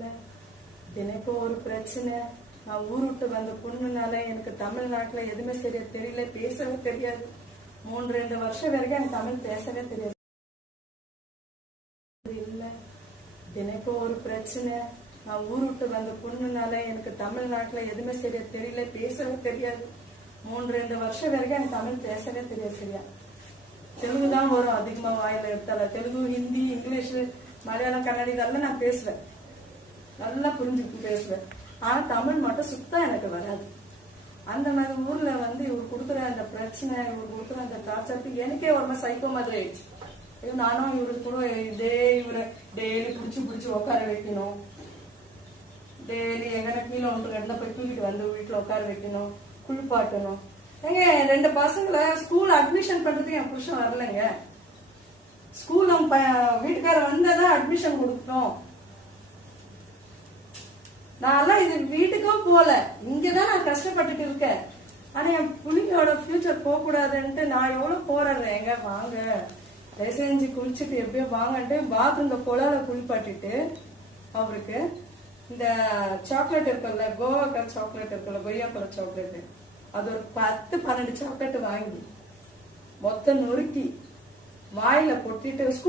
இல்ல. தினைக்கும் ஒரு பிரச்சனை. நான் ஊர் விட்டு வந்த பொண்ணுனால எனக்கு தமிழ்நாட்டுல எதுவுமே சரியா தெரியல, பேசவே தெரியாது. 3-2 வருஷம் வரைக்கும் எனக்கு தமிழ் பேசவே தெரியாது. இல்ல. தினைக்கும் ஒரு பிரச்சனை. நான் ஊர் விட்டு வந்த பொண்ணுனால எனக்கு தமிழ்நாட்டுல எதுவுமே சரியா தெரியல, பேசவே தெரியாது. 3-2 வருஷம் வரைக்கும் எனக்கு தமிழ் பேசவே தெரியாது சரியா. தெலுங்கு தான் வரும் அதிகமா வாயில எடுத்தால. தெலுங்கு, ஹிந்தி, இங்கிலீஷ், மலையாளம், கன்னடி இதெல்லாம் நான் பேசுவேன், நல்லா புரிஞ்சுக்கிட்டு பேசுவேன். ஆனா தமிழ் மட்டும் சுத்தம் எனக்கு வராது. அந்த மாதிரி ஊர்ல வந்து இவர் கொடுக்குற அந்த பிரச்சனை, இவர் கொடுக்குற அந்த டார்ச்சருக்கு எனக்கே ஒரு மாதிரி சைக்கோ மாதிரி ஆயிடுச்சு. நானும் இவருக்கு கூட இவரை டெய்லி பிடிச்சி உட்கார வைக்கணும். டெய்லி எங்கன்னா கீழே ஒன்று ரெண்டு போய் தூக்கிட்டு வந்து வீட்டுல உட்கார வைக்கணும், குளிப்பாட்டணும். ஏங்க 2 பசங்களை ஸ்கூல் அட்மிஷன் பண்றதுக்கு என் புருஷன் வரலைங்க. ஸ்கூல் வீட்டுக்கார வந்தாதான் அட்மிஷன் கொடுக்கணும். நான் இது வீட்டுக்கும் போல, இங்கதான் நான் கஷ்டப்பட்டுட்டு இருக்கேன். ஆனா என் புள்ளியோட ஃபியூச்சர் போக கூடாதுன்ட்டு நான் எவ்வளவு போராடுறேன். எங்க வாங்க, தயவு செஞ்சு குளிச்சுட்டு எப்படியோ வாங்கன்ட்டு பாத்ரூம்ல கொலால குளிப்பாட்டிட்டு அவருக்கு இந்த சாக்லேட் இருக்குல்ல, கோவாக்கர் சாக்லேட் இருக்குல்ல, கொய்யாப்பழ சாக்லேட், அது ஒரு 10-12 சாக்லேட் வாங்கி மொத்தம் நொறுக்கி வாயில கொட்டிட்டு ஸ்கூல்